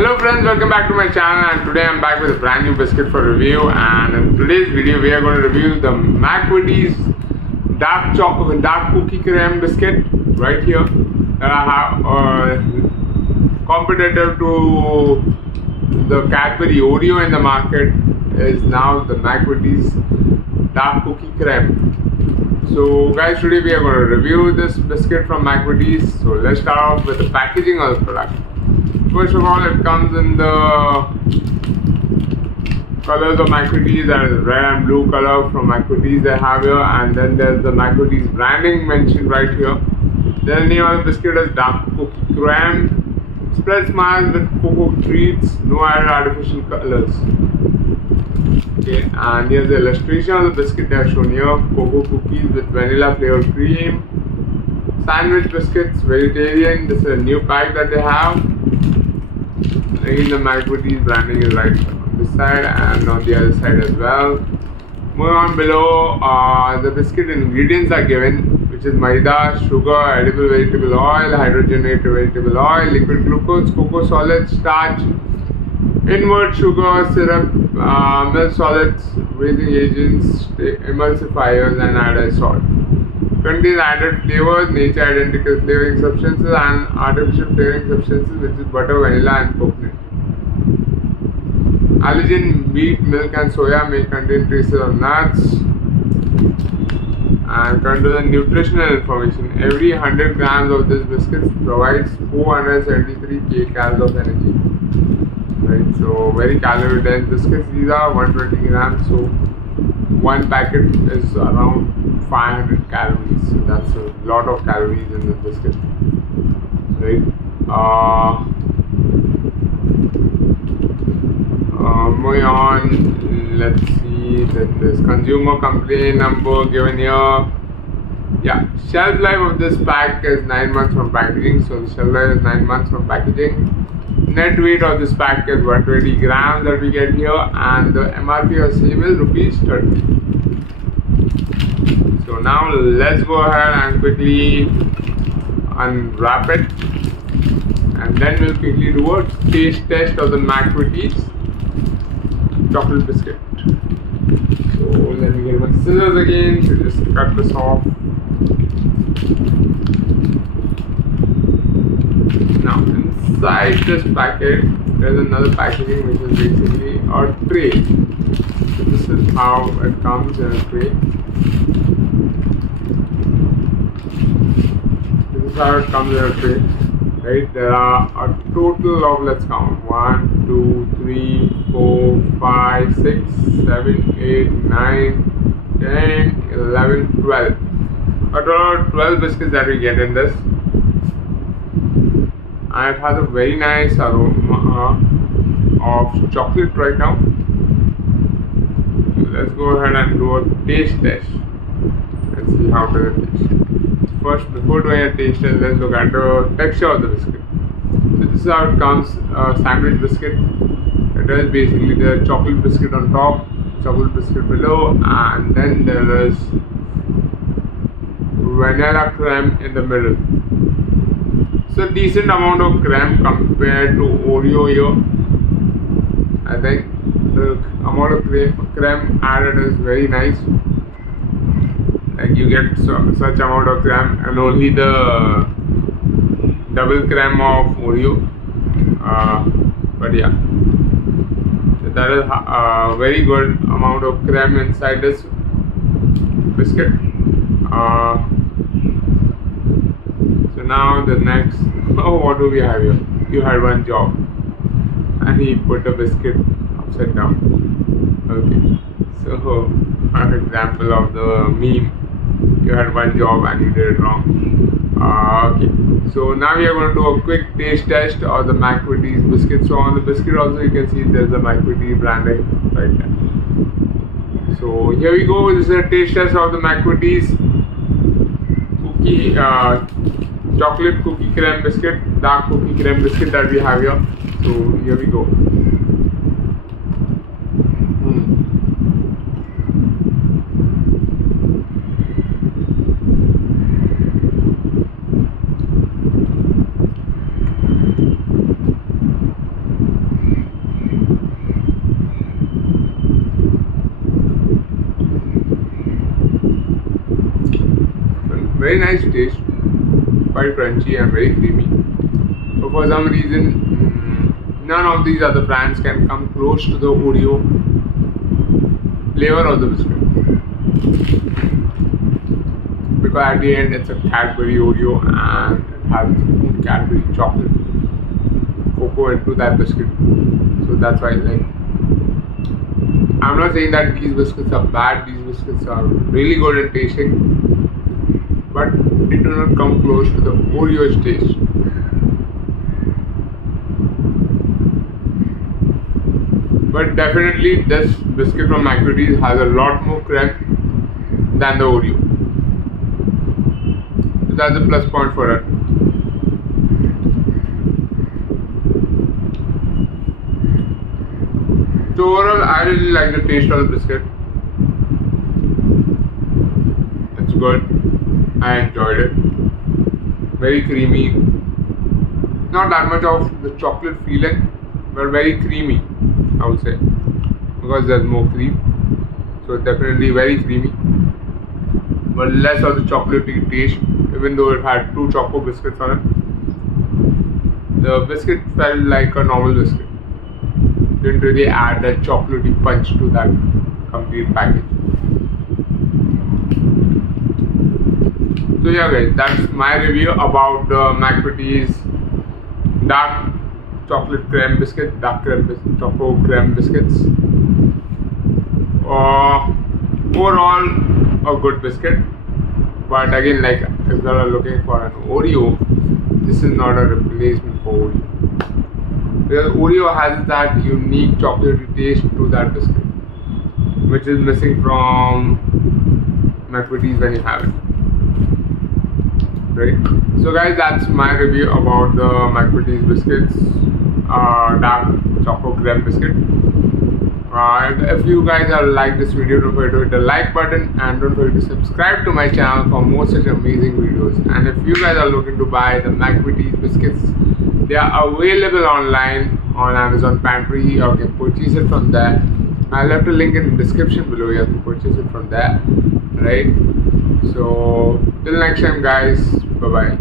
Hello friends, welcome back to my channel, and today I'm back with a brand new biscuit for review. And in today's video we are going to review the McVities Dark Cookie Cream biscuit right here that I have competitor to the Cadbury Oreo in the market is now the McVities Dark Cookie Cream. So guys, today we are going to review this biscuit from McVities. So let's start off with the packaging of the product. First of all, it comes in the colors of McVities, that is red and blue color from McVities they have here, and then there's the McVities branding mentioned right here. Then the name of the biscuit is Dark Cookie Cream. Spread smiles with cocoa treats, no added artificial colors. Okay, and here's the illustration of the biscuit they have shown here. Cocoa cookies with vanilla flavored cream. Sandwich biscuits, vegetarian. This is a new pack that they have. Again, the McVities branding is right on this side and on the other side as well. Moving on below, the biscuit ingredients are given, which is maida, sugar, edible vegetable oil, hydrogenated vegetable oil, liquid glucose, cocoa solids, starch, invert sugar, syrup, milk solids, raising agents, emulsifiers, and added salt. Contains added flavors, nature identical flavoring substances, and artificial flavoring substances, which is butter, vanilla, and coconut. Allergen, wheat, milk, and soya may contain traces of nuts. And come to the nutritional information. Every 100 grams of this biscuit provides 473 kcal of energy. Right, so very calorie dense biscuits. These are 120 grams, so one packet is around 500 calories. So that's a lot of calories in this biscuit. Right. Moving on, let's see that this consumer complaint number given here. Yeah, shelf life of this pack is 9 months from packaging. So the shelf life is 9 months from packaging. Net weight of this pack is 120 grams that we get here, and the MRP of same is ₹30. So now let's go ahead and quickly unwrap it, and then we'll quickly do a taste test of the McVities chocolate biscuit. So let me get my scissors again to just cut this off. Now inside this packet there's another packaging, which is basically a tray. So this is how it comes in a tray. This is how it comes in a tray. Right, there are a total of, let's count, 1, 2, 3, 4, 5, 6, 7, 8, 9, 10, 11, 12. A total of 12 biscuits that we get in this. And it has a very nice aroma of chocolate right now. So let's go ahead and do a taste test. Let's see how does it taste. First, before doing a taste test, let's look at the texture of the biscuit. So this is how it comes, sandwich biscuit. It is basically the chocolate biscuit on top, chocolate biscuit below, and then there is vanilla creme in the middle. So decent amount of creme compared to Oreo here. I think the amount of creme added is very nice. Like you get such amount of creme and only the double creme of Oreo. But yeah, so that is a very good amount of creme inside this biscuit. So now the next, what do we have here? You had one job, and he put the biscuit upside down. Okay, so an example of the meme. You had one job and you did it wrong. Okay, so now we are going to do a quick taste test of the McVities biscuit. So on the biscuit also you can see there's the McVities branding right there. So here we go. This is a taste test of the McVities chocolate cookie cream biscuit, dark cookie cream biscuit that we have here. So here we go. very nice taste, quite crunchy and very creamy. But for some reason, none of these other brands can come close to the Oreo flavor of the biscuit. Because at the end, it's a Cadbury Oreo and it has its own Cadbury chocolate cocoa into that biscuit. So that's why, like, I'm not saying that these biscuits are bad. These biscuits are really good in tasting, but it do not come close to the Oreo's taste. But definitely, this biscuit from McVities has a lot more crème than the Oreo. So that's a plus point for it. So overall, I really like the taste of the biscuit. It's good. I enjoyed it. Very creamy. Not that much of the chocolate feeling, but very creamy, I would say, because there's more cream. So definitely very creamy, but less of the chocolatey taste. Even though it had 2 choco biscuits on it, the biscuit felt like a normal biscuit. Didn't really add that chocolatey punch to that complete package. So yeah guys, that's my review about the McVitie's dark chocolate creme biscuit, choco creme biscuits. Overall a good biscuit, but again, like, if you are looking for an Oreo, this is not a replacement for Oreo. Because Oreo has that unique chocolatey taste to that biscuit, which is missing from McVitie's when you have it. Right? So guys, that's my review about the McVitie's biscuits, dark choco creme biscuit. If you guys have liked this video, don't forget to hit the like button and don't forget to subscribe to my channel for more such amazing videos. And if you guys are looking to buy the McVitie's biscuits, they are available online on Amazon Pantry, or you can purchase it from there. I'll left a link in the description below. You can purchase it from there, right? So till next time guys, bye bye.